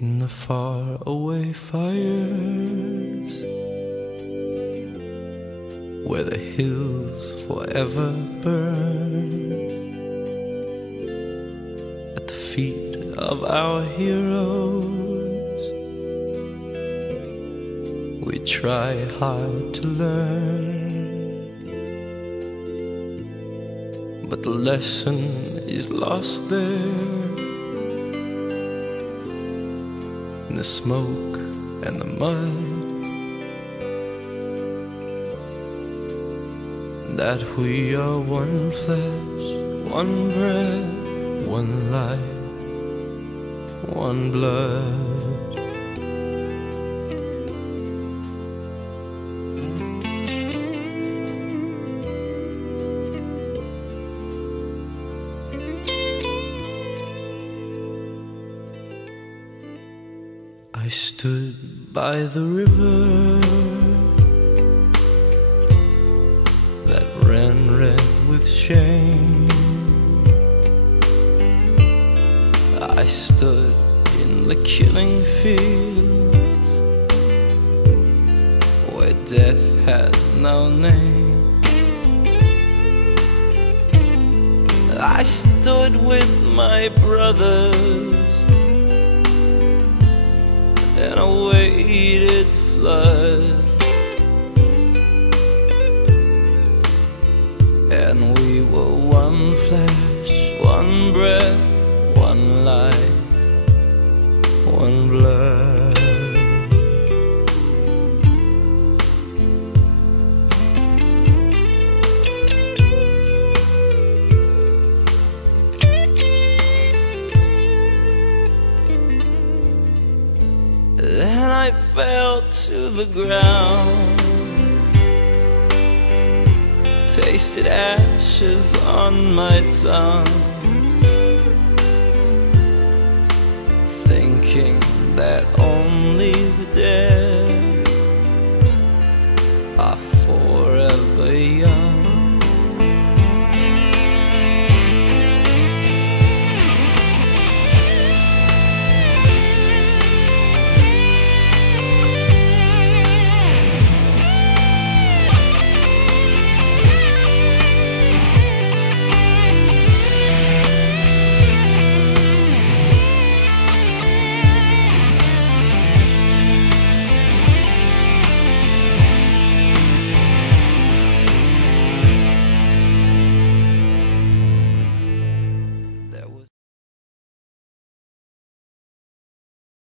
in the faraway fires, where the hills forever burn, at the feet of our heroes, we try hard to learn, but the lesson is lost there, in the smoke and the mud, that we are one flesh, one breath, one life, one blood. I stood by the river that ran red with shame. I stood in the killing fields where death had no name. I stood with my brothers and awaited flood, and we were one flesh, one breath, one life, one blood. Then I fell to the ground, tasted ashes on my tongue, thinking that only the dead